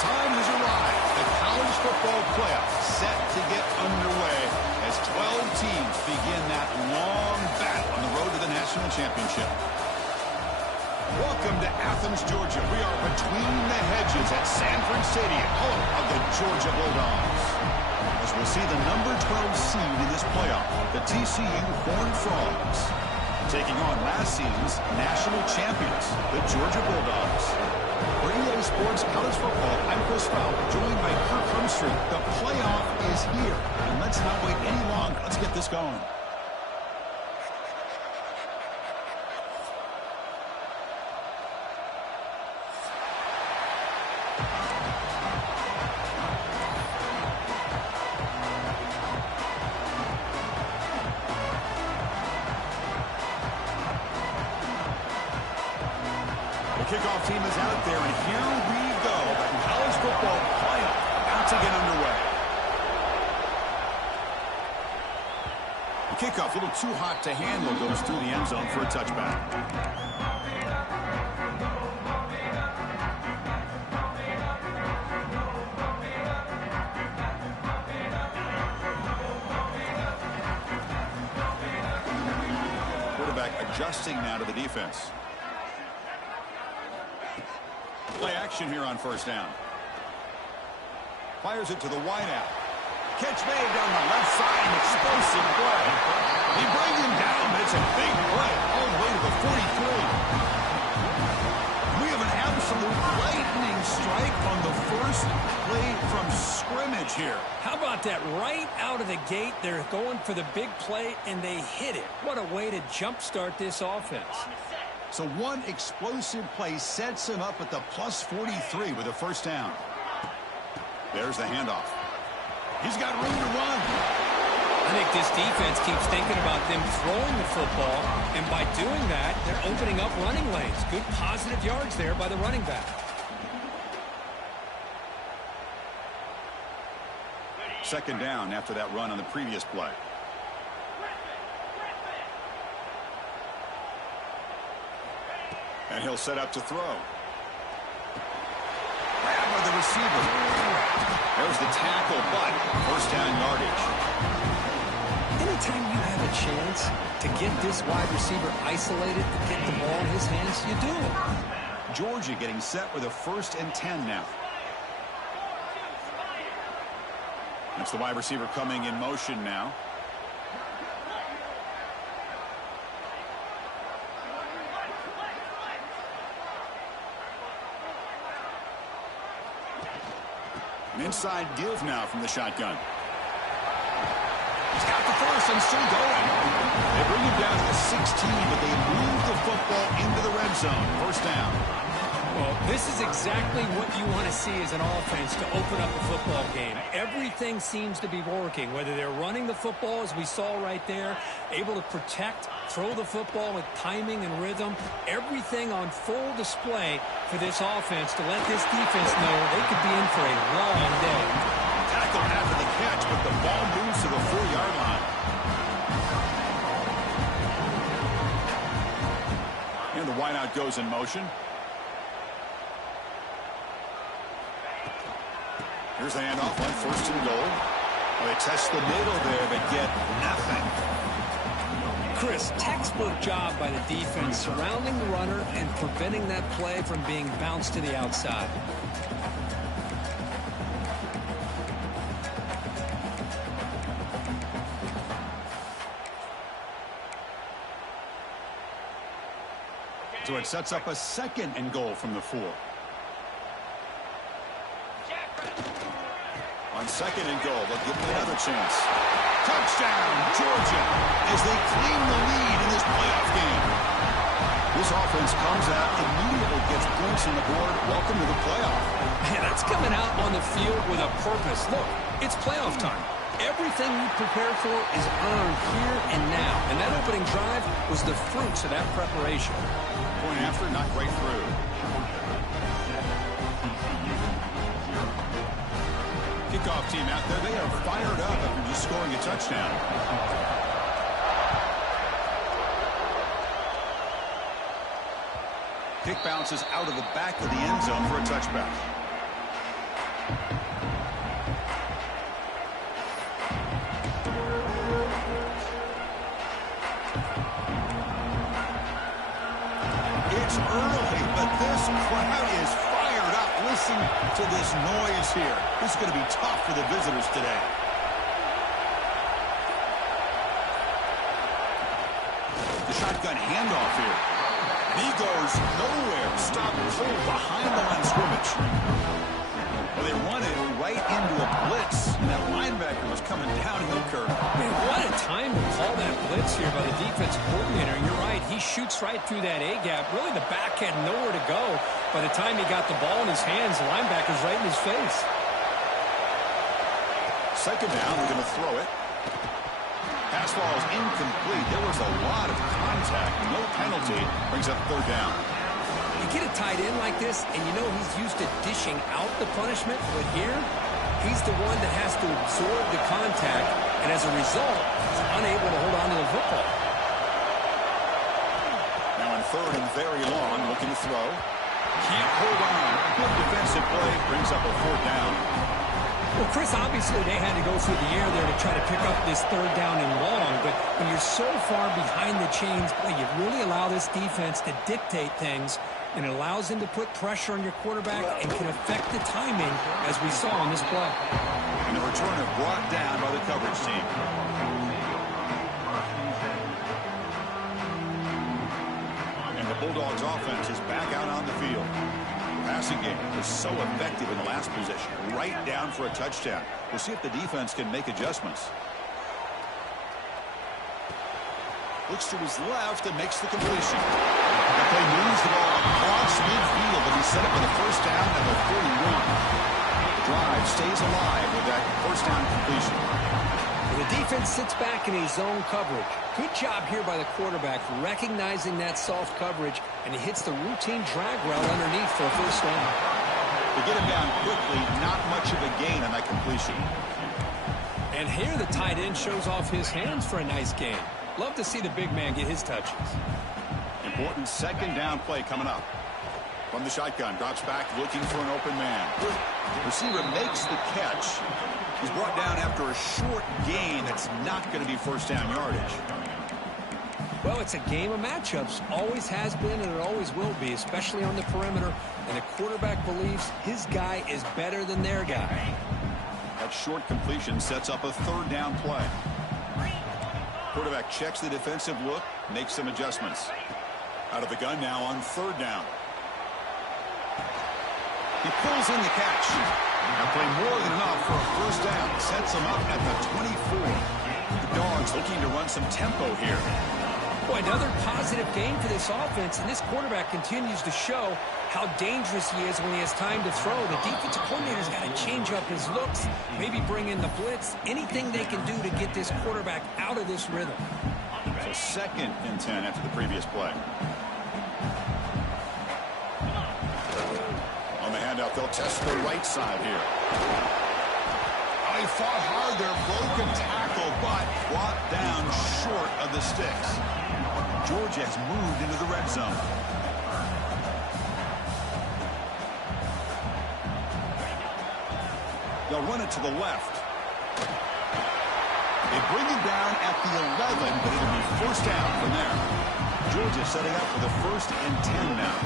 time has arrived. The college football playoff set to get underway as 12 teams begin that long battle on the road to the national championship. Welcome to Athens, Georgia. We are between the hedges at Sanford Stadium, home of the Georgia Bulldogs. As we'll see the number 12 seed in this playoff, the TCU Horned Frogs, taking on last season's national champions, the Georgia Bulldogs. For EA Sports College Football, I'm Chris Fowler, joined by Kirk Humstreet. The playoff is here, and let's not wait any longer. Let's get this going. Kickoff team is out there, and here we go. The college football playoff about to get underway. The kickoff, a little too hot to handle, goes through the end zone for a touchback. Quarterback adjusting now to the defense. Play action here on first down. Fires it to the wideout. Catch made down the left side. An explosive play. They bring him down, but it's a big play all the way to the 43. We have an absolute lightning strike on the first play from scrimmage here. How about that? Right out of the gate, they're going for the big play, and they hit it. What a way to jumpstart this offense. So one explosive play sets him up at the plus 43 with a first down. There's the handoff. He's got room to run. I think this defense keeps thinking about them throwing the football, and by doing that, they're opening up running lanes. Good positive yards there by the running back. Second down after that run on the previous play. And he'll set up to throw. Grab by the receiver. There's the tackle, but first down yardage. Anytime you have a chance to get this wide receiver isolated and get the ball in his hands, you do it. Georgia getting set with a 1st and 10 now. That's the wide receiver coming in motion now. An inside give now from the shotgun. He's got the first and still going. They bring him down to the 16, but they move the football into the red zone. First down. Well, this is exactly what you want to see as an offense to open up a football game. Everything seems to be working, whether they're running the football, as we saw right there, able to protect, throw the football with timing and rhythm, everything on full display for this offense to let this defense know they could be in for a long day. Tackle after the catch, but the ball moves to the 4-yard line. And the wideout goes in motion. Here's the handoff on 1st and goal. Well, they test the middle there, but get nothing. Chris, textbook job by the defense surrounding the runner and preventing that play from being bounced to the outside. So it sets up a 2nd and goal from the 4. On 2nd and goal, they'll give him another chance. Touchdown, Georgia, as they claim the lead in this playoff game. This offense comes out, immediately gets points on the board. Welcome to the playoff. Man, that's coming out on the field with a purpose. Look, it's playoff time. Everything you prepare for is earned here and now. And that opening drive was the fruits of that preparation. Point after, not right through. Kickoff team out there, they are fired up after just scoring a touchdown. Kick bounces out of the back of the end zone for a touchback. It's early, but this crowd is fired up. Listen to this noise here. This is going to be tough for the visitors today. The shotgun handoff here. And he goes nowhere. Stop cold behind the line of scrimmage. Well, they run it right into a blitz. And that linebacker was coming downhill, Kirk. Man, what a time to call that blitz here by the defensive coordinator. You're right. He shoots right through that A-gap. Really, the back had nowhere to go. By the time he got the ball in his hands, the linebacker's right in his face. Second down, we're going to throw it. Pass ball is incomplete. There was a lot of contact. No penalty. Brings up third down. You get a tight end like this, and you know he's used to dishing out the punishment, but here, he's the one that has to absorb the contact, and as a result, he's unable to hold on to the football. Now in third and very long, looking to throw. Can't hold on. Good defensive play. Brings up a fourth down. Well, Chris, obviously they had to go through the air there to try to pick up this third down and long, but when you're so far behind the chains, boy, you really allow this defense to dictate things, and it allows him to put pressure on your quarterback and can affect the timing, as we saw on this play. And the returner brought down by the coverage team. And the Bulldogs offense is back out on the field. Passing game was so effective in the last possession, right down for a touchdown. We'll see if the defense can make adjustments. Looks to his left and makes the completion. The play moves the ball across midfield, and he's set up for the first down at the 41. The drive stays alive with that first down completion. The defense sits back in a zone coverage. Good job here by the quarterback recognizing that soft coverage, and he hits the routine drag route underneath for a first down. To get him down quickly, not much of a gain on that completion. And here the tight end shows off his hands for a nice gain. Love to see the big man get his touches. Important second down play coming up. From the shotgun, drops back looking for an open man. Receiver makes the catch. He's brought down after a short gain that's not going to be first down yardage. Well, it's a game of matchups. Always has been and it always will be, especially on the perimeter. And the quarterback believes his guy is better than their guy. That short completion sets up a third down play. Quarterback checks the defensive look, makes some adjustments. Out of the gun now on third down. He pulls in the catch. Now play more than enough for a first down. Sets him up at the 24. The Dogs looking to run some tempo here. Boy, another positive game for this offense, and this quarterback continues to show how dangerous he is when he has time to throw. The defensive coordinator's got to change up his looks, maybe bring in the blitz, anything they can do to get this quarterback out of this rhythm. So second and 10 after the previous play. On the handout, they'll test the right side here. Oh, he fought hard there, broken tackle, but brought down short of the sticks. Georgia has moved into the red zone. They'll run it to the left. They bring him down at the 11, but it'll be first down from there. Georgia setting up for the 1st and 10 now.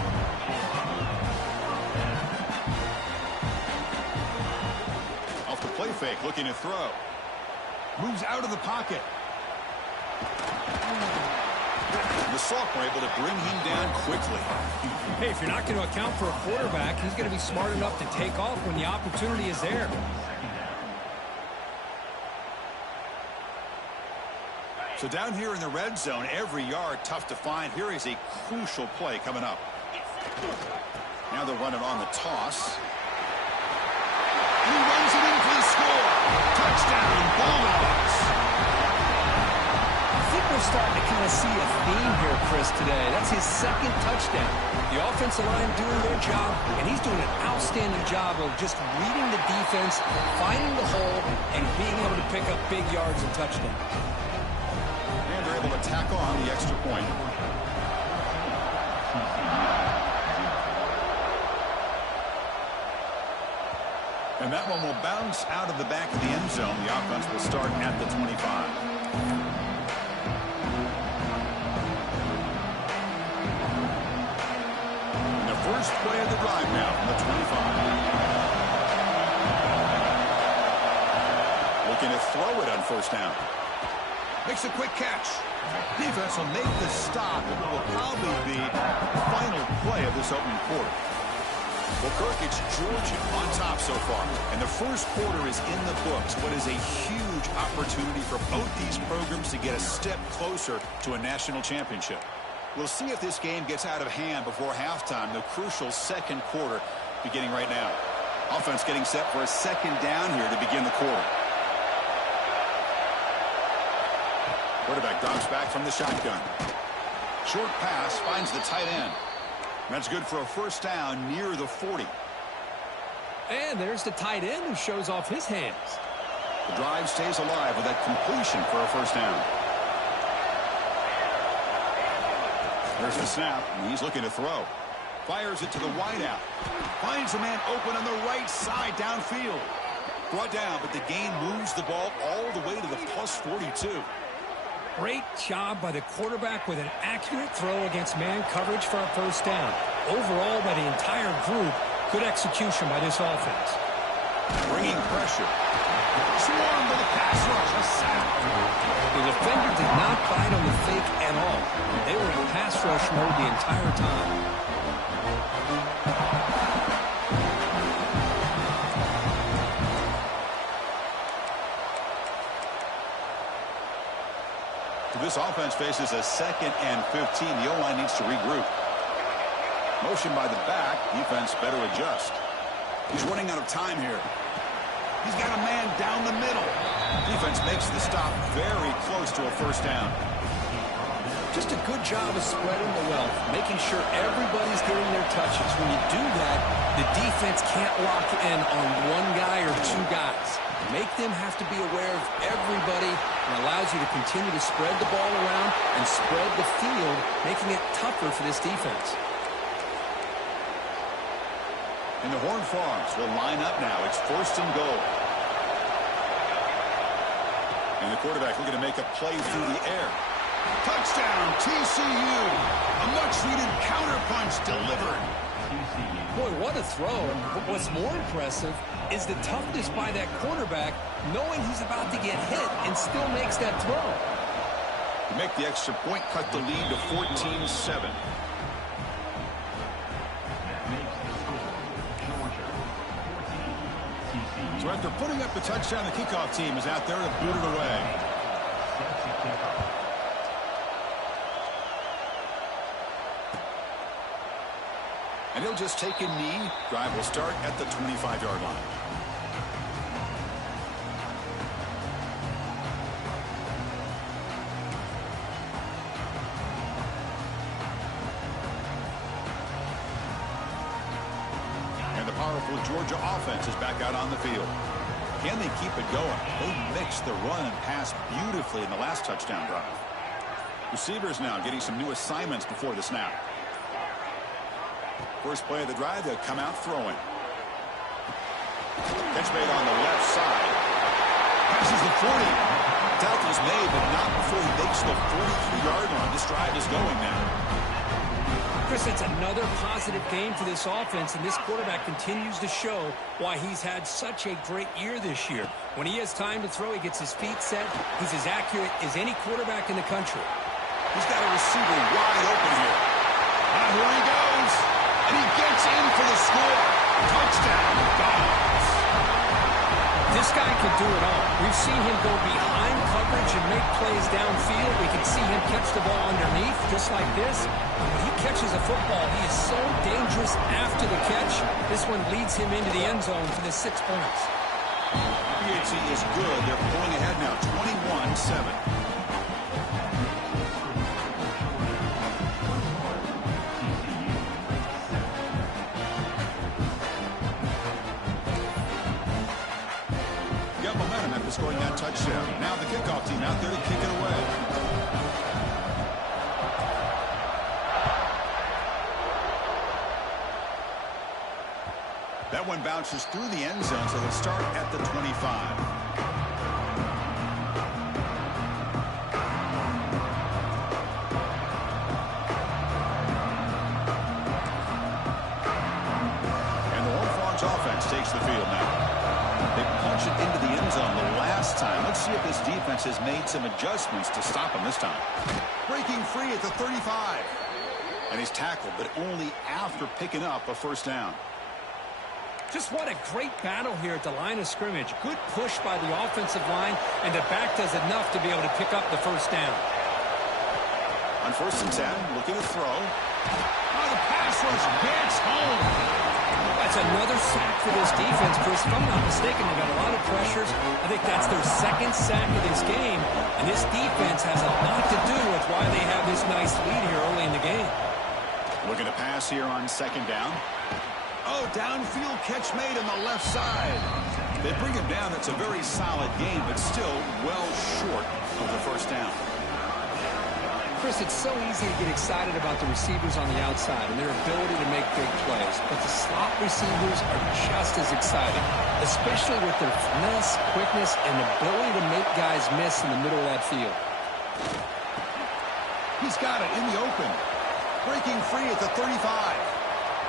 Off the play fake, looking to throw. Moves out of the pocket. The sophomore able to bring him down quickly. Hey, if you're not going to account for a quarterback, he's going to be smart enough to take off when the opportunity is there. So down here in the red zone, every yard tough to find. Here is a crucial play coming up. Now they'll run it on the toss. He runs it in for the score. Touchdown, Bulldogs. I think we're starting to kind of see a theme here, Chris, today. That's his second touchdown. The offensive line doing their job, and he's doing an outstanding job of just reading the defense, finding the hole, and being able to pick up big yards and touchdowns. And they're able to tack on the extra point. And that one will bounce out of the back of the end zone. The offense will start at the 25. And the first play of the drive now from the 25. Looking to throw it on first down. Makes a quick catch. Defense will make the stop, and it will probably be the final play of this opening quarter. Well, Kirk, it's Georgia on top so far, and the first quarter is in the books. What is a huge opportunity for both these programs to get a step closer to a national championship. We'll see if this game gets out of hand before halftime, the crucial second quarter beginning right now. Offense getting set for a second down here to begin the quarter. Quarterback drops back from the shotgun. Short pass finds the tight end. That's good for a first down near the 40. And there's the tight end who shows off his hands. The drive stays alive with that completion for a first down. There's the snap, and he's looking to throw. Fires it to the wideout. Finds a man open on the right side downfield. Brought down, but the gain moves the ball all the way to the plus 42. Great job by the quarterback with an accurate throw against man coverage for a first down. Overall, by the entire group, good execution by this offense. Bringing pressure. Swarmed with a pass rush, a sack. The defender did not bite on the fake at all. They were in pass rush mode the entire time. This offense faces a 2nd and 15. The O-line needs to regroup. Motion by the back. Defense better adjust. He's running out of time here. He's got a man down the middle. Defense makes the stop very close to a first down. Just a good job of spreading the wealth, making sure everybody's getting their touches. When you do that, the defense can't lock in on one guy or two guys. Make them have to be aware of everybody, and allows you to continue to spread the ball around and spread the field, making it tougher for this defense. And the Horned Frogs will line up now. It's 1st and goal. And the quarterback looking to make a play through the air. Touchdown, TCU. A much-needed counterpunch delivered. Boy, what a throw. But what's more impressive is the toughness by that quarterback, knowing he's about to get hit and still makes that throw. To make the extra point, cut the lead to 14-7. So after putting up the touchdown, the kickoff team is out there to boot it away. And he'll just take a knee. Drive will start at the 25-yard line. And the powerful Georgia offense is back out on the field. Can they keep it going? They mixed the run and pass beautifully in the last touchdown drive. Receivers now getting some new assignments before the snap. First play of the drive, they'll come out throwing. Catch made on the left side. Passes the 40. Tackle's made, but not before he makes the 43-yard line. This drive is going now. Chris, it's another positive game for this offense, and this quarterback continues to show why he's had such a great year this year. When he has time to throw, he gets his feet set. He's as accurate as any quarterback in the country. He's got a receiver wide open here. And here he goes. And he gets in for the score. Touchdown, Dogs. This guy can do it all. We've seen him go behind coverage and make plays downfield. We can see him catch the ball underneath, just like this. And when he catches a football, he is so dangerous after the catch. This one leads him into the end zone for the 6 points. PHC is good. They're pulling ahead now, 21-7. Scoring that touchdown. Now the kickoff team out there to kick it away. That That one bounces through the end zone, so they'll start at the 25. Offense takes the field now. They punch it into the end zone the last time. Let's see if this defense has made some adjustments to stop him this time. Breaking free at the 35. And he's tackled, but only after picking up a first down. Just what a great battle here at the line of scrimmage. Good push by the offensive line, and the back does enough to be able to pick up the first down. On 1st and 10, looking to throw. Oh, the pass rush gets home. That's another sack for this defense, Chris. If I'm not mistaken, they've got a lot of pressures. I think that's their second sack of this game. And this defense has a lot to do with why they have this nice lead here early in the game. Looking to pass here on 2nd down. Oh, downfield catch made on the left side. They bring him down. It's a very solid game, but still well short of the first down. Chris, it's so easy to get excited about the receivers on the outside and their ability to make big plays, but the slot receivers are just as exciting, especially with their finesse, quickness, and ability to make guys miss in the middle of that field. He's got it in the open. Breaking free at the 35.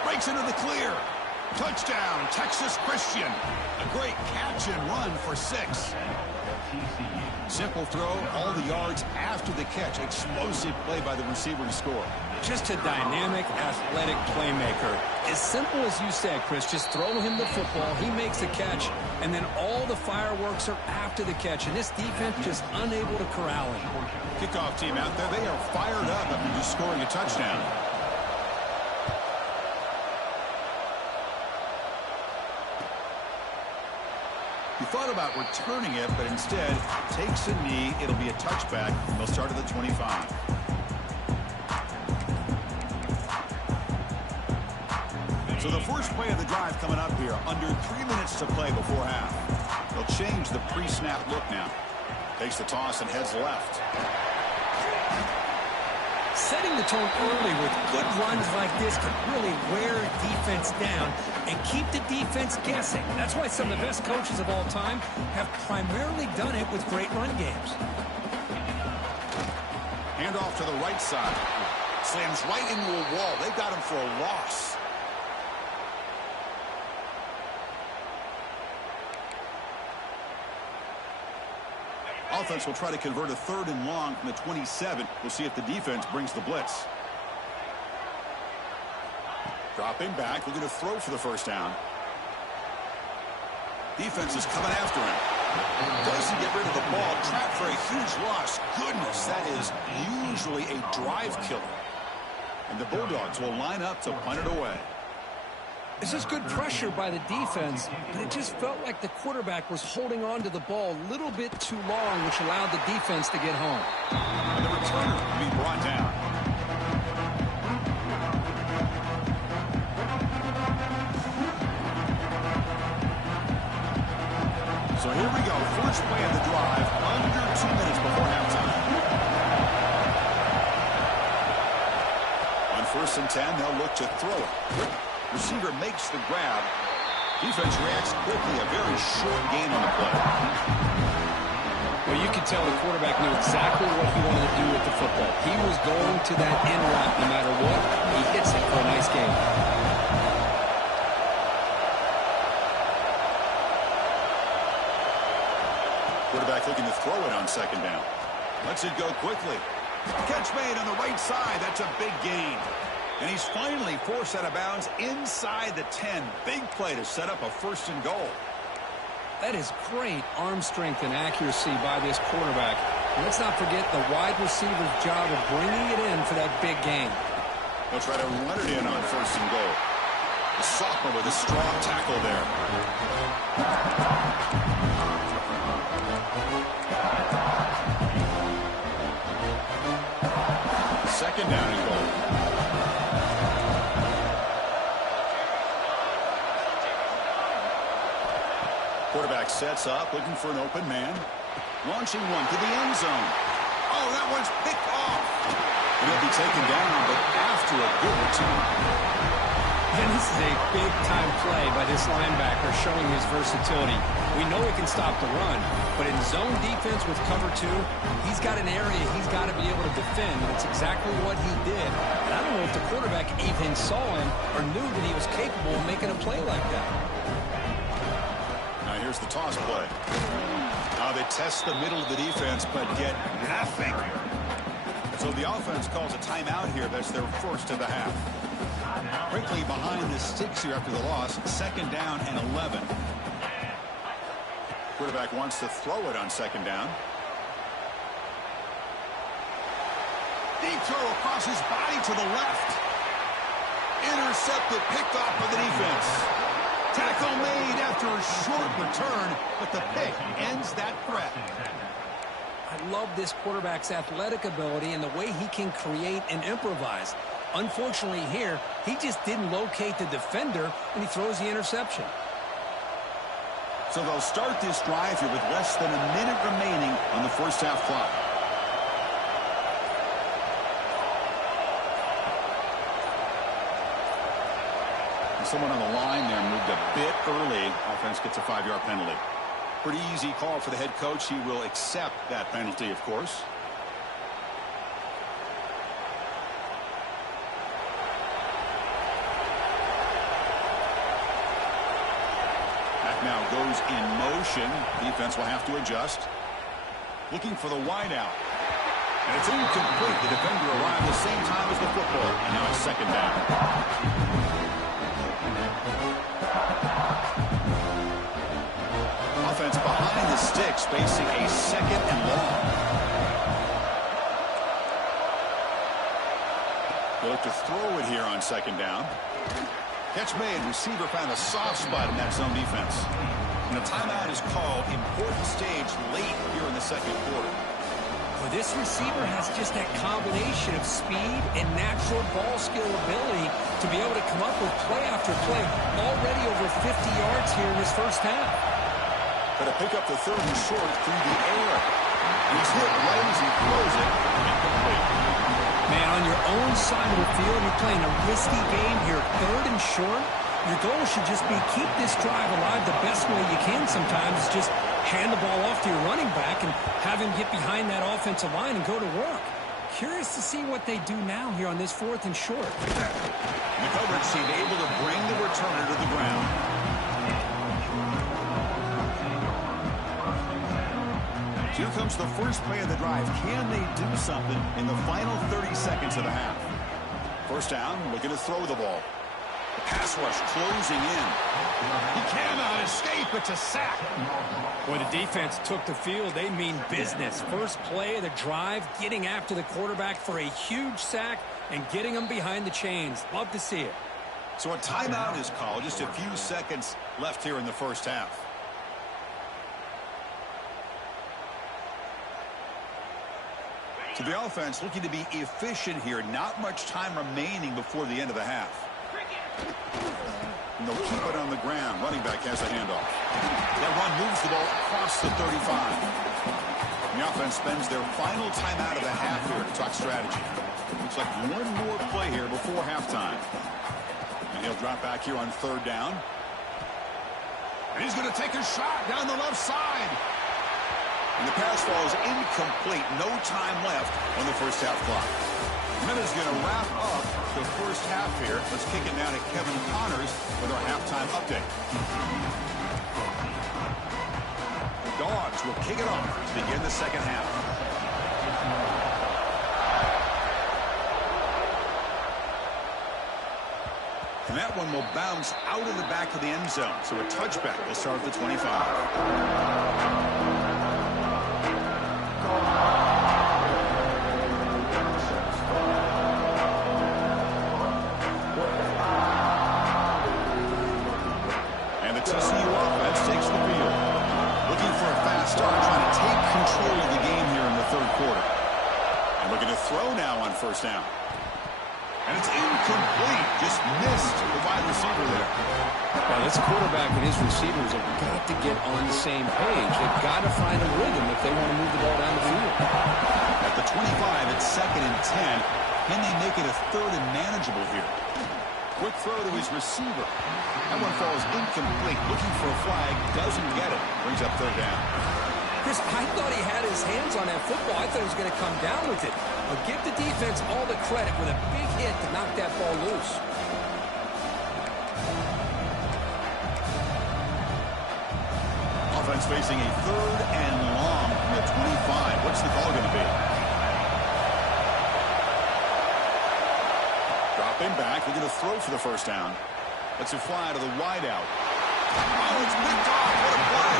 Breaks into the clear. Touchdown, Texas Christian. A great catch and run for 6. Simple throw, all the yards after the catch. Explosive play by the receiver to score. Just a dynamic, athletic playmaker. As simple as you said, Chris, just throw him the football, he makes the catch, and then all the fireworks are after the catch, and this defense just unable to corral him. Kickoff team out there, they are fired up after just scoring a touchdown. He thought about returning it, but instead takes a knee. It'll be a touchback. They'll start at the 25. So the first play of the drive coming up here. Under 3 minutes to play before half. They'll change the pre-snap look now. Takes the toss and heads left. Setting the tone early with good runs like this can really wear defense down and keep the defense guessing. That's why some of the best coaches of all time have primarily done it with great run games. Hand off to the right side. Slams right into a wall. They've got him for a loss. Offense will try to convert a 3rd and long from the 27. We'll see if the defense brings the blitz. Dropping back, looking to throw for the first down. Defense is coming after him. Doesn't get rid of the ball. Trapped for a huge loss. Goodness, that is usually a drive killer. And the Bulldogs will line up to punt it away. It's just good pressure by the defense, but it just felt like the quarterback was holding on to the ball a little bit too long, which allowed the defense to get home. And the returner will be brought down. So here we go. First play of the drive, under 2 minutes before halftime. On 1st and 10, they'll look to throw it. Receiver makes the grab. Defense reacts quickly. A very short gain on the play. Well, you can tell the quarterback knew exactly what he wanted to do with the football. He was going to that end route no matter what. He hits it for a nice gain. Quarterback looking to throw it on 2nd down. Lets it go quickly. Catch made on the right side. That's a big gain. And he's finally forced out of bounds inside the 10. Big play to set up a 1st and goal. That is great arm strength and accuracy by this quarterback. And let's not forget the wide receiver's job of bringing it in for that big gain. He'll try to run it in on 1st and goal. The sophomore with a strong tackle there. 2nd down and goal. Quarterback sets up, looking for an open man. Launching one to the end zone. Oh, that one's picked off. And he'll be taken down, but after a good return. And this is a big-time play by this linebacker showing his versatility. We know he can stop the run, but in zone defense with cover 2, he's got an area he's got to be able to defend. That's exactly what he did. And I don't know if the quarterback even saw him or knew that he was capable of making a play like that. Now here's the toss play. Now they test the middle of the defense, but get nothing. So the offense calls a timeout here. That's their first of the half. Quickly behind the sticks here after the loss. 2nd down and 11. Quarterback wants to throw it on 2nd down. Deep throw across his body to the left. Intercepted, picked off by the defense. Tackle made after a short return, but the pick ends that threat. I love this quarterback's athletic ability and the way he can create and improvise. Unfortunately here, he just didn't locate the defender, and he throws the interception. So they'll start this drive here with less than a minute remaining on the first half clock. And someone on the line there moved a bit early. Offense gets a 5-yard penalty. Pretty easy call for the head coach. He will accept that penalty, of course. Now goes in motion. Defense will have to adjust. Looking for the wideout. And it's incomplete. The defender arrived the same time as the football. And now it's 2nd down. Offense behind the sticks, facing a 2nd and long. They look to throw it here on 2nd down. Catch made. Receiver found a soft spot in that zone defense. And a timeout is called. Important stage late here in the 2nd quarter. Well, this receiver has just that combination of speed and natural ball skill ability to be able to come up with play after play. Already over 50 yards here in this first half. But to pick up the 3rd and short through the air. He's hit right as he throws it. Incomplete. Man, on your own side of the field, you're playing a risky game here. 3rd and short. Your goal should just be keep this drive alive the best way you can sometimes. Just hand the ball off to your running back and have him get behind that offensive line and go to work. Curious to see what they do now here on this 4th and short. The coverage team able to bring the returner to the ground. Here comes the first play of the drive. Can they do something in the final 30 seconds of the half? First down, looking to throw the ball. The pass rush closing in. He cannot escape. It's a sack. When the defense took the field, they mean business. First play of the drive, getting after the quarterback for a huge sack and getting him behind the chains. Love to see it. So a timeout is called. Just a few seconds left here in the first half. So the offense looking to be efficient here. Not much time remaining before the end of the half. And they'll keep it on the ground. Running back has a handoff. That run moves the ball across the 35. And the offense spends their final timeout of the half here to talk strategy. Looks like one more play here before halftime. And he'll drop back here on 3rd down. And he's going to take a shot down the left side. And the pass falls incomplete. No time left on the first half clock. And that is going to wrap up the first half here. Let's kick it now to Kevin Connors with our halftime update. The Dogs will kick it off to begin the second half. And that one will bounce out of the back of the end zone. So a touchback will start at the 25. TCU offense takes the field. Looking for a fast start, trying to take control of the game here in the 3rd quarter. And looking to throw now on 1st down. And it's incomplete. Just missed the wide receiver there. Now, this quarterback and his receivers have got to get on the same page. They've got to find a rhythm if they want to move the ball down the field. At the 25, it's 2nd and 10. Can they make it a 3rd and manageable here? Quick throw to his receiver. That one falls incomplete. Looking for a flag. Doesn't get it. Brings up third down. Chris, I thought he had his hands on that football. I thought he was going to come down with it. But give the defense all the credit with a big hit to knock that ball loose. Offense facing a third and long from the 25. What's the call going to be? Dropping back. They're going to throw for the first down. Let's it fly to the wideout. Oh, it's picked off. What a play.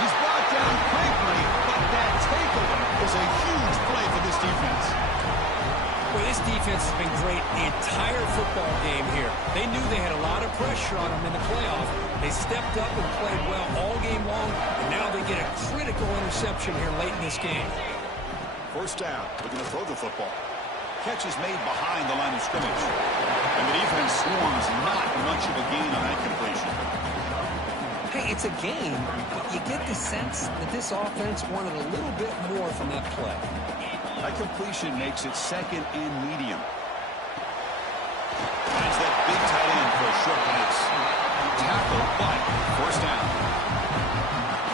He's brought down quickly, but that takeaway is a huge play for this defense. Well, this defense has been great the entire football game here. They knew they had a lot of pressure on them in the playoff. They stepped up and played well all game long, and now they get a critical interception here late in this game. First down. Looking to throw the football. Catch is made behind the line of scrimmage. And the defense swarms not much of a gain on that completion. Hey, it's a game, but you get the sense that this offense wanted a little bit more from that play. That completion makes it second and medium. Finds that big tight end for a short pass. Tackle, but first down.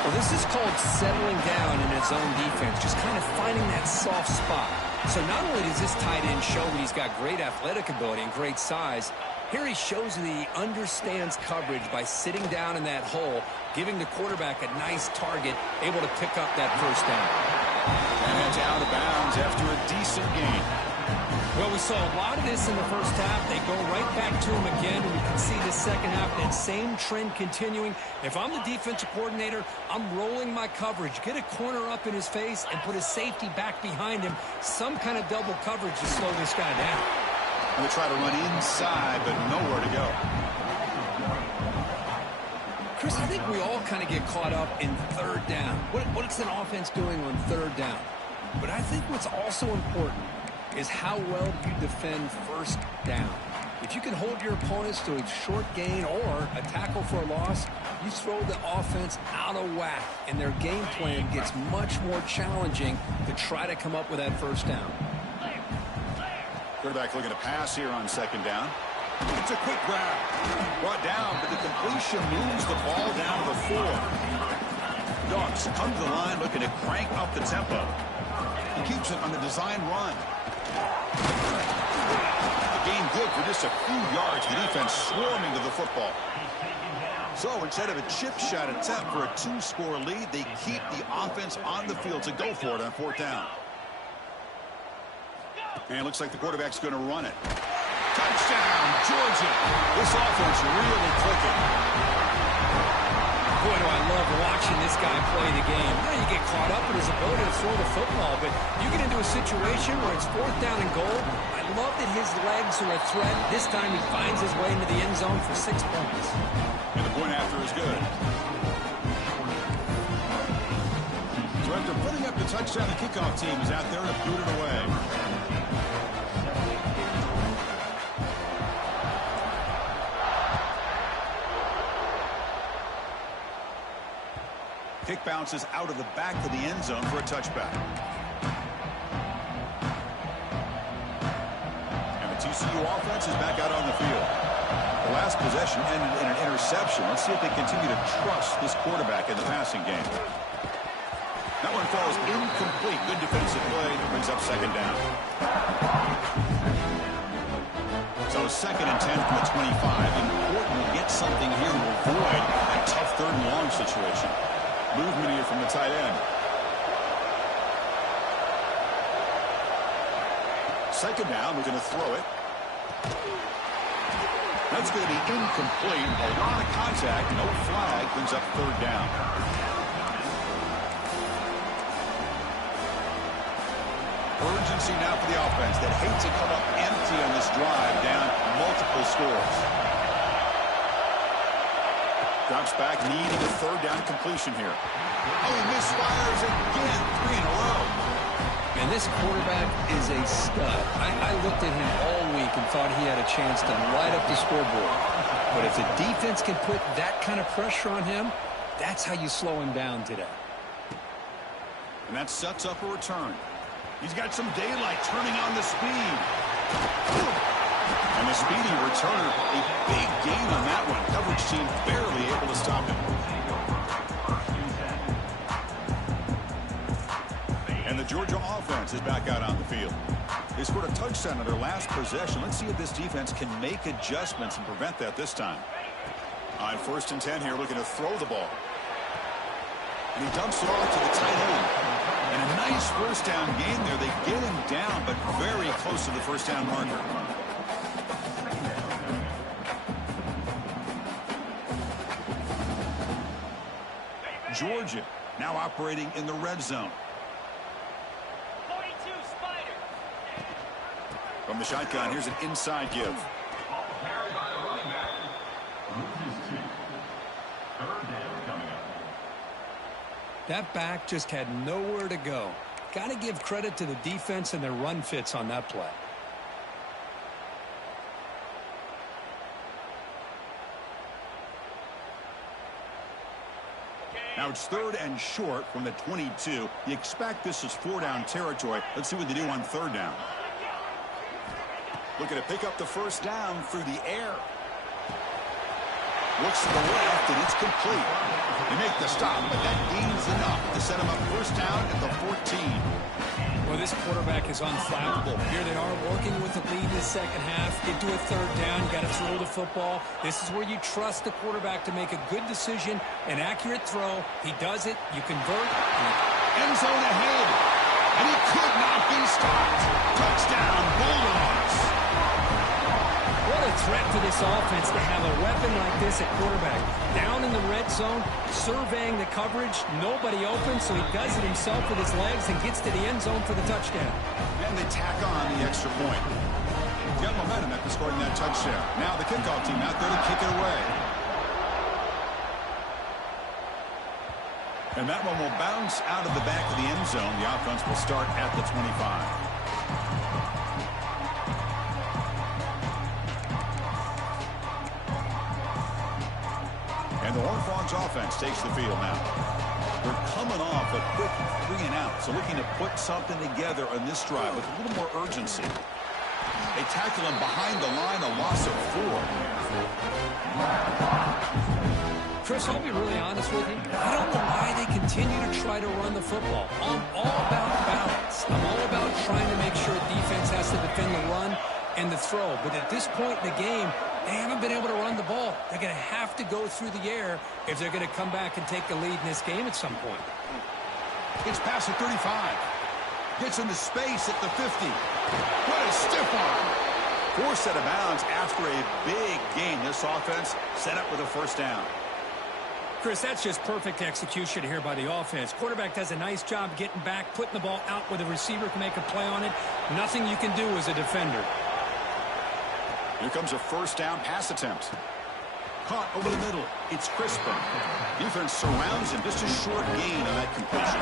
Well, this is called settling down in his own defense, just kind of finding that soft spot. So not only does this tight end show that he's got great athletic ability and great size, here he shows that he understands coverage by sitting down in that hole, giving the quarterback a nice target, able to pick up that first down. And it's out of bounds after a decent gain. Well, we saw a lot of this in the first half. They go right back to him again, and we can see the second half, that same trend continuing. If I'm the defensive coordinator, I'm rolling my coverage, get a corner up in his face, and put a safety back behind him. Some kind of double coverage to slow this guy down. And they try to run inside, but nowhere to go. Chris, I think we all kind of get caught up in third down. What's an offense doing on third down? But I think what's also important is how well you defend first down. If you can hold your opponents to a short gain or a tackle for a loss, you throw the offense out of whack, and their game plan gets much more challenging to try to come up with that first down. Quarterback looking to pass here on second down. It's a quick grab. Brought down, but the completion moves the ball down to the 4. Dogs come to the line looking to crank up the tempo. He keeps it on the design run. The game good for just a few yards. The defense swarming to the football. So instead of a chip shot attempt for a 2-score lead, they keep the offense on the field to go for it on fourth down. And it looks like the quarterback's going to run it. Touchdown, Georgia. This offense really clicking. Boy, do I love watching this guy play the game. You know, you get caught up in his ability to throw the football, but you get into a situation where it's fourth down and goal. I love that his legs are a threat. This time he finds his way into the end zone for 6 points. And the point after is good. So after putting up the touchdown, the kickoff team is out there to boot it away. Kick bounces out of the back of the end zone for a touchback. And the TCU offense is back out on the field. The last possession ended in an interception. Let's see if they continue to trust this quarterback in the passing game. That one falls incomplete. Good defensive play that brings up second down. So second and 10 from the 25. Important to get something here to avoid a tough third and long situation. Movement here from the tight end. Second down, we're going to throw it. That's going to be incomplete. A lot of contact, no flag, brings up third down. Urgency now for the offense that hates to come up empty on this drive, down multiple scores. Drops back, needing a third down completion here. Oh, he misfires again, 3 in a row. And this quarterback is a stud. I looked at him all week and thought he had a chance to light up the scoreboard. But if the defense can put that kind of pressure on him, that's how you slow him down today. And that sets up a return. He's got some daylight turning on the speed. And And a speedy returner, a big gain on that one. Coverage team barely able to stop him. And the Georgia offense is back out on the field. They scored a touchdown on their last possession. Let's see if this defense can make adjustments and prevent that this time. On 1st and 10 here, looking to throw the ball. And he dumps it off to the tight end. And a nice first down gain there. They get him down, but very close to the first down marker. Georgia now operating in the red zone. From the shotgun, here's an inside give. That back just had nowhere to go. Got to give credit to the defense and their run fits on that play. Now it's 3rd and short from the 22. You expect this is 4-down territory. Let's see what they do on 3rd down. Looking to pick up the first down through the air. Looks to the left, and it's complete. They make the stop, but that gains enough to set them up first down at the 14. Well, this quarterback is unflappable. Here they are working with the lead in the second half. Get to a 3rd down. You got to throw the football. This is where you trust the quarterback to make a good decision, an accurate throw. He does it. You convert. End zone ahead. And he could not be stopped. Touchdown, Bulldogs. What a threat for this offense to have a weapon like this at quarterback. Down in the red zone, surveying the coverage, nobody open, so he does it himself with his legs and gets to the end zone for the touchdown. And they tack on the extra point. Got momentum after scoring that touchdown. Now the kickoff team out there to kick it away. And that one will bounce out of the back of the end zone. The offense will start at the 25. And the Horned Frogs offense takes the field now. They're coming off a quick 3-and-out, so looking to put something together on this drive with a little more urgency. They tackle him behind the line, a loss of 4. Chris, I'll be really honest with you. I don't know why they continue to try to run the football. I'm all about balance. I'm all about trying to make sure defense has to defend the run and the throw. But at this point in the game, they haven't been able to run the ball. They're going to have to go through the air if they're going to come back and take the lead in this game at some point. It's past the 35. Gets into space at the 50. What a stiff arm. Forced out of bounds after a big gain. This offense set up with a first down. Chris, that's just perfect execution here by the offense. Quarterback does a nice job getting back, putting the ball out where the receiver can make a play on it. Nothing you can do as a defender. Here comes a first down pass attempt. Caught over the middle. It's Crispin. Defense surrounds him. Just a short gain on that completion.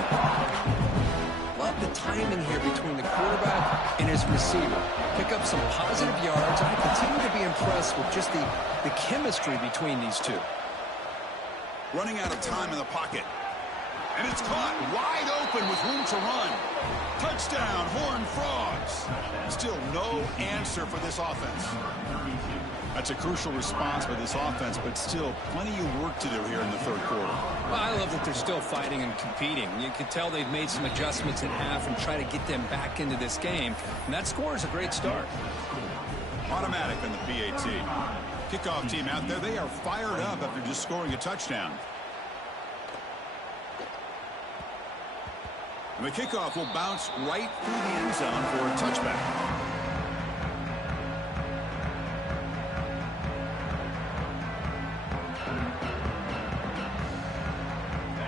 Love the timing here between the quarterback and his receiver. Pick up some positive yards. I continue to be impressed with just the chemistry between these two. Running out of time in the pocket. And it's caught wide open with room to run. Touchdown, Horned Frogs. Still no answer for this offense. That's a crucial response by this offense, but still plenty of work to do here in the 3rd quarter. Well, I love that they're still fighting and competing. You can tell they've made some adjustments at half and try to get them back into this game. And that score is a great start. Automatic on the PAT. Kickoff team out there, they are fired up after just scoring a touchdown. And the kickoff will bounce right through the end zone for a touchback.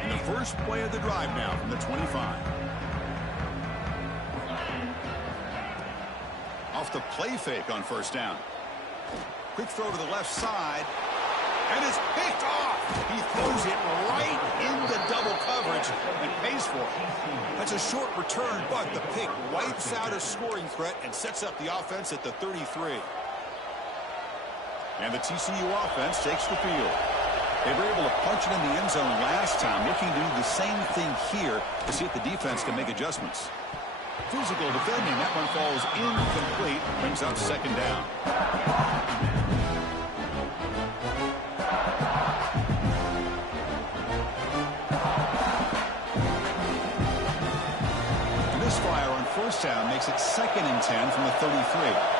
And the first play of the drive now from the 25. Off the play fake on first down. Quick throw to the left side. And it's picked off. He throws it right into double coverage and pays for it. That's a short return, but the pick wipes out a scoring threat and sets up the offense at the 33. And the TCU offense takes the field. They were able to punch it in the end zone last time, looking to do the same thing here to see if the defense can make adjustments. Physical defending. That one falls incomplete. Brings up second down. Misfire on first down makes it 2nd and 10 from the 33.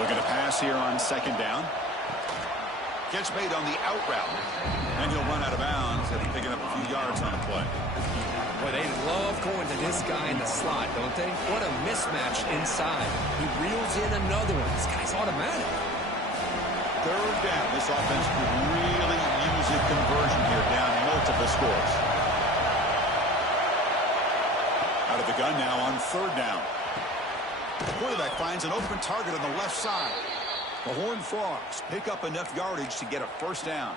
Looking to pass here on 2nd down. Gets made on the out route. And he'll run out of bounds after picking up a few yards on the play. Boy, they love going to this guy in the slot, don't they? What a mismatch inside. He reels in another one. This guy's automatic. 3rd down. This offense could really use a conversion here, down multiple scores. Out of the gun now on 3rd down. The quarterback finds an open target on the left side. The Horned Frogs pick up enough yardage to get a 1st down.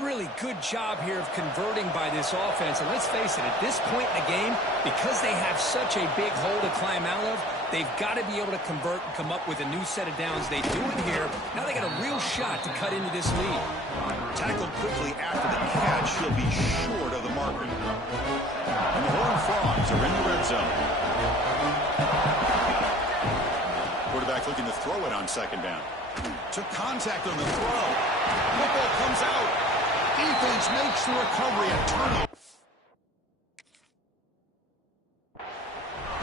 Really good job here of converting by this offense. And let's face it, at this point in the game, because they have such a big hole to climb out of, they've got to be able to convert and come up with a new set of downs. They do it here. Now they got a real shot to cut into this lead. Tackled quickly after the catch. He'll be short of the marker. And the Horned Frogs are in the red zone. Quarterback looking to throw it on 2nd down. Took contact on the throw. Football comes out. Defense makes the recovery at turnover.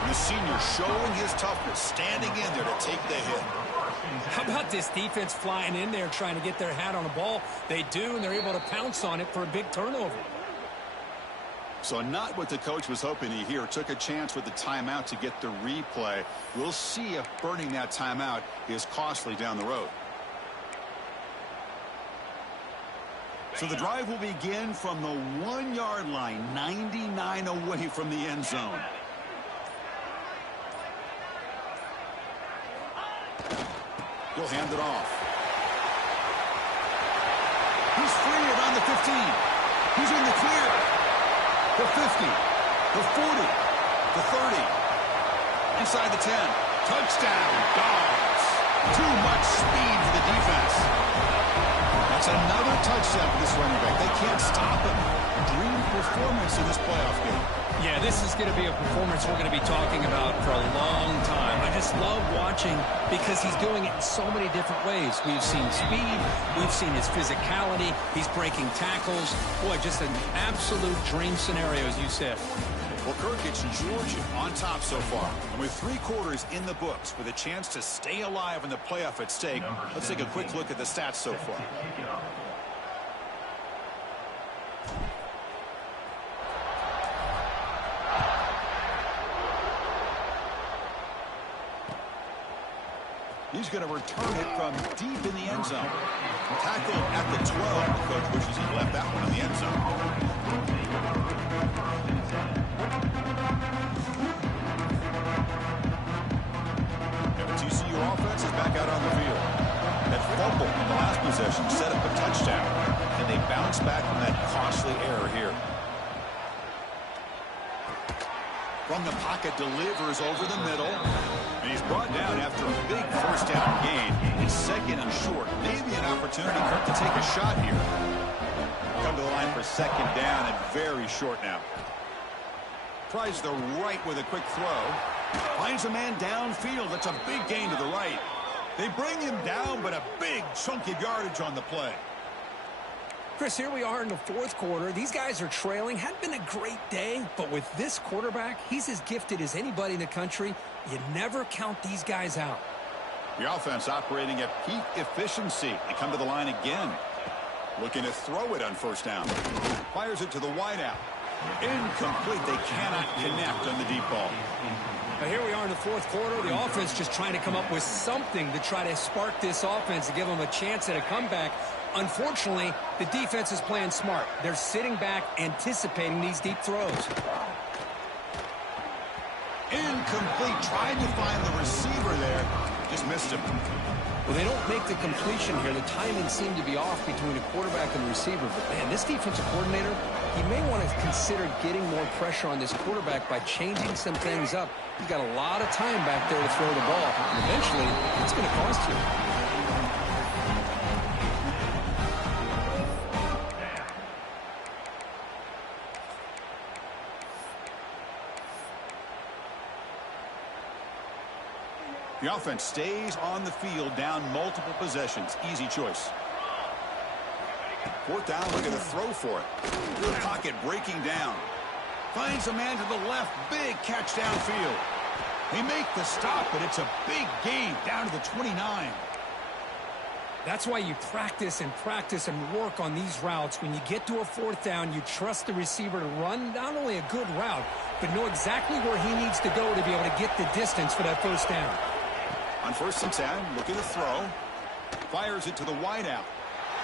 The senior showing his toughness, standing in there to take the hit. How about this defense flying in there trying to get their hat on the ball? They do, and they're able to pounce on it for a big turnover. So not what the coach was hoping to hear. Took a chance with the timeout to get the replay. We'll see if burning that timeout is costly down the road. So the drive will begin from the 1-yard line, 99 away from the end zone. He'll hand it off. He's free around the 15. He's in the clear. The 50. The 40. The 30. Inside the 10. Touchdown, Dogs. Too much speed for the defense. That's another touchdown for this running back. They can't stop him. Dream performance in this playoff game. Yeah, this is going to be a performance we're going to be talking about for a long time. I just love watching because he's doing it in so many different ways. We've seen speed. We've seen his physicality. He's breaking tackles. Boy, just an absolute dream scenario, as you said. Well, Kirk, it's Georgia on top so far. And with 3 quarters in the books with a chance to stay alive in the playoff at stake, let's take a quick look at the stats so far. He's going to return it from deep in the end zone. Tackle at the 12. The coach wishes he left that one in the end zone. And the TCU offense is back out on the field. That fumble in the last possession set up a touchdown, and they bounce back from that costly error here. From the pocket, delivers over the middle. And he's brought down after a big 1st down gain. It's 2nd and short. Maybe an opportunity Kirk to take a shot here. Come to the line for 2nd down and very short now. Tries the right with a quick throw. Finds a man downfield. That's a big gain to the right. They bring him down, but a big chunk of yardage on the play. Chris, here we are in the 4th quarter. These guys are trailing. Hadn't been a great day, but with this quarterback, he's as gifted as anybody in the country. You never count these guys out. The offense operating at peak efficiency. They come to the line again. Looking to throw it on 1st down. Fires it to the wideout. Incomplete. They cannot connect on the deep ball. Now here we are in the 4th quarter. The offense just trying to come up with something to try to spark this offense to give them a chance at a comeback. Unfortunately, the defense is playing smart. They're sitting back, anticipating these deep throws. Incomplete. Tried to find the receiver there. Just missed him. Well, they don't make the completion here. The timing seemed to be off between the quarterback and the receiver. But, man, this defensive coordinator, he may want to consider getting more pressure on this quarterback by changing some things up. He's got a lot of time back there to throw the ball. And eventually, it's going to cost you. The offense stays on the field, down multiple possessions. Easy choice. Fourth down, look at the throw for it. The pocket breaking down. Finds a man to the left. Big catch downfield. They make the stop, but it's a big gain down to the 29. That's why you practice and work on these routes. When you get to a fourth down, you trust the receiver to run not only a good route, but know exactly where he needs to go to be able to get the distance for that first down. On 1st and 10, look at the throw. Fires it to the wideout.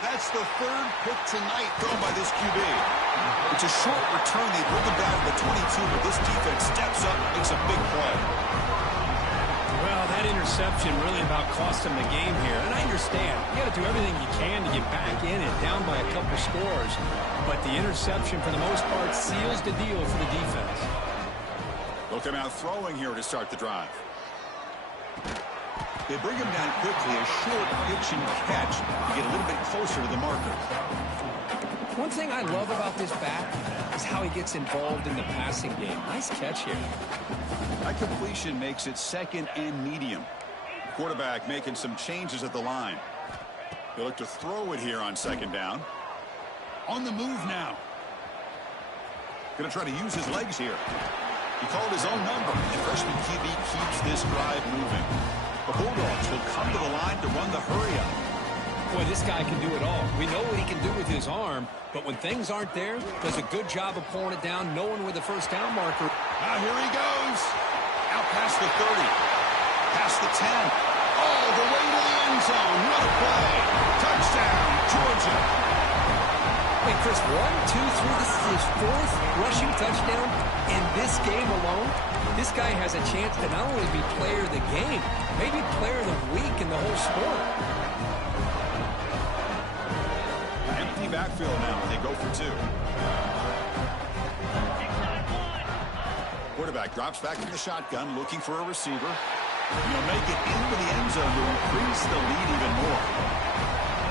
That's the third pick tonight thrown by this QB. It's a short return. They bring him down to the 22, but this defense steps up and makes a big play. Well, that interception really about cost him the game here. And I understand. You got to do everything you can to get back in and down by a couple scores. But the interception, for the most part, seals the deal for the defense. They'll come out throwing here to start the drive. They bring him down quickly, a short pitch and catch to get a little bit closer to the marker. One thing I love about this back is how he gets involved in the passing game. Nice catch here. That completion makes it 2nd and medium. Quarterback making some changes at the line. He'll look to throw it here on 2nd down. On the move now. Going to try to use his legs here. He called his own number. The freshman QB keeps this drive moving. The Bulldogs will come to the line to run the hurry-up. Boy, this guy can do it all. We know what he can do with his arm, but when things aren't there, does a good job of pulling it down, knowing where the first down marker. Now here he goes. Out past the 30. Past the 10. All the way to the end zone. What a play. Touchdown, Georgia. Wait, Chris, 1, 2, 3. This is his 4th rushing touchdown in this game alone. This guy has a chance to not only be player of the game, maybe player of the week in the whole sport. Empty backfield now. They go for 2. Quarterback drops back in the shotgun, looking for a receiver. He'll make it into the end zone to increase the lead even more.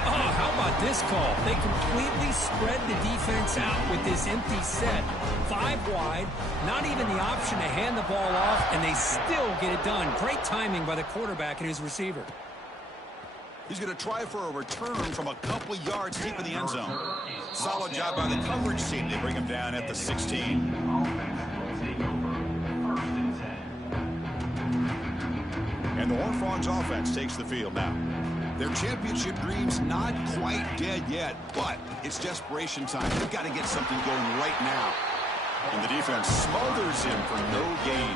Oh, how about this call? They completely spread the defense out with this empty set. 5 wide, not even the option to hand the ball off, and they still get it done. Great timing by the quarterback and his receiver. He's going to try for a return from a couple of yards deep in the end zone. Solid job by the coverage team. They bring him down at the 16. And the Horned Frogs offense takes the field now. Their championship dreams not quite dead yet, but it's desperation time. They've got to get something going right now. And the defense smothers him for no gain.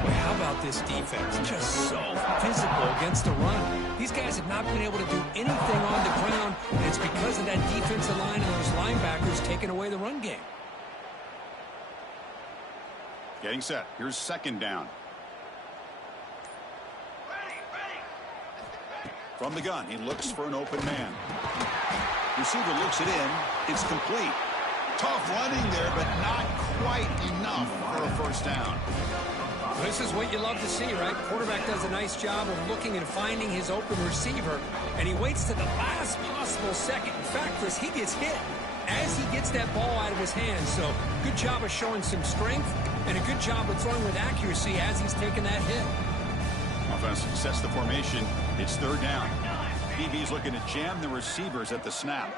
Boy, how about this defense? Just so physical against the run. These guys have not been able to do anything on the ground, and it's because of that defensive line and those linebackers taking away the run game. Getting set. Here's 2nd down. From the gun, he looks for an open man. Receiver looks it in. It's complete. Tough running there, but not quite enough for a first down. This is what you love to see, right? Quarterback does a nice job of looking and finding his open receiver, and he waits to the last possible second. In fact, Chris, he gets hit as he gets that ball out of his hands. So good job of showing some strength and a good job of throwing with accuracy as he's taking that hit. Offense sets the formation. It's 3rd down. DB's looking to jam the receivers at the snap.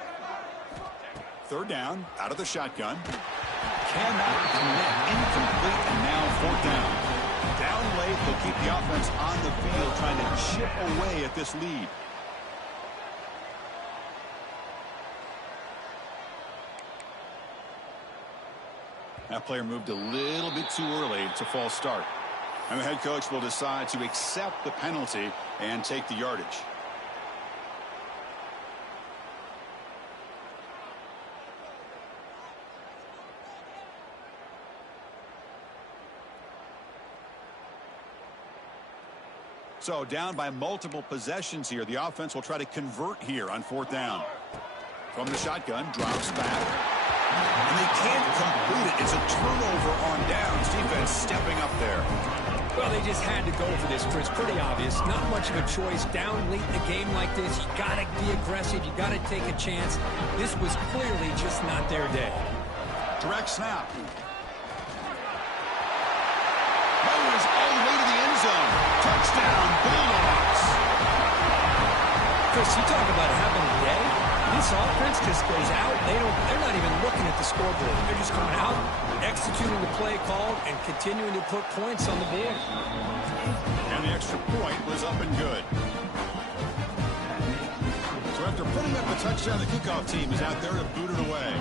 3rd down, out of the shotgun. Cannot connect, incomplete, and now 4th down. Down late, they'll keep the offense on the field, trying to chip away at this lead. That player moved a little bit too early. It's a false start. And the head coach will decide to accept the penalty and take the yardage. So down by multiple possessions here. The offense will try to convert here on 4th down. From the shotgun, drops back. And they can't complete it. It's a turnover on downs. Defense stepping up there. Well, they just had to go for this, Chris. Pretty obvious. Not much of a choice. Down late in a game like this, you got to be aggressive. You got to take a chance. This was clearly just not their day. Direct snap. That was all the way to the end zone. Touchdown. Chris, you talk about having a day. This offense just goes out. They're not even looking at the scoreboard. They're just going out, executing the play called, and continuing to put points on the board. And the extra point was up and good. So after putting up a touchdown, the kickoff team is out there to boot it away.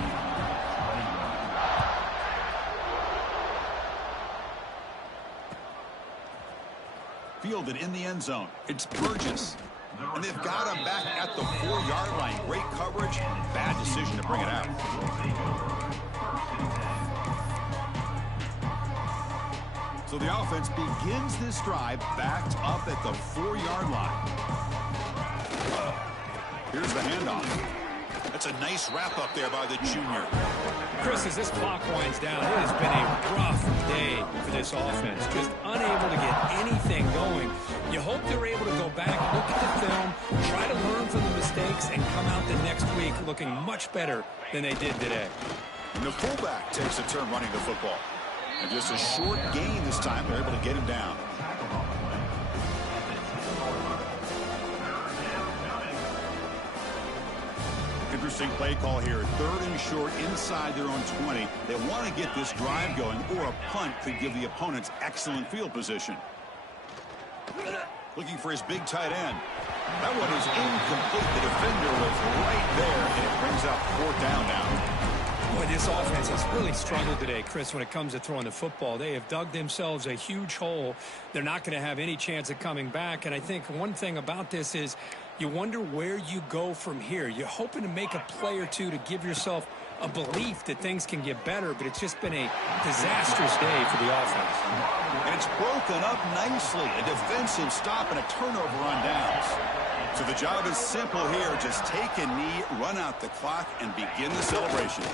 Fielded in the end zone. It's Burgess. And they've got him back at the 4-yard line. Great coverage. Bad decision to bring it out. So the offense begins this drive backed up at the 4-yard line. Here's the handoff. That's a nice wrap up there by the junior. Chris, as this clock winds down, it has been a rough day for this offense. Just unable to get anything going. You hope they're able to go back, look at the film, try to learn from the mistakes, and come out the next week looking much better than they did today. And the fullback takes a turn running the football. And just a short gain this time. They're able to get him down. Interesting play call here. 3rd and short inside their own 20. They want to get this drive going, or a punt could give the opponents excellent field position. Looking for his big tight end. That one is incomplete. The defender was right there, and it brings up 4th down now. Boy, this offense has really struggled today, Chris, when it comes to throwing the football. They have dug themselves a huge hole. They're not going to have any chance of coming back. And I think one thing about this is you wonder where you go from here. You're hoping to make a play or two to give yourself a belief that things can get better, but it's just been a disastrous day for the offense. And it's broken up nicely. A defensive stop and a turnover on downs. So the job is simple here. Just take a knee, run out the clock, and begin the celebration.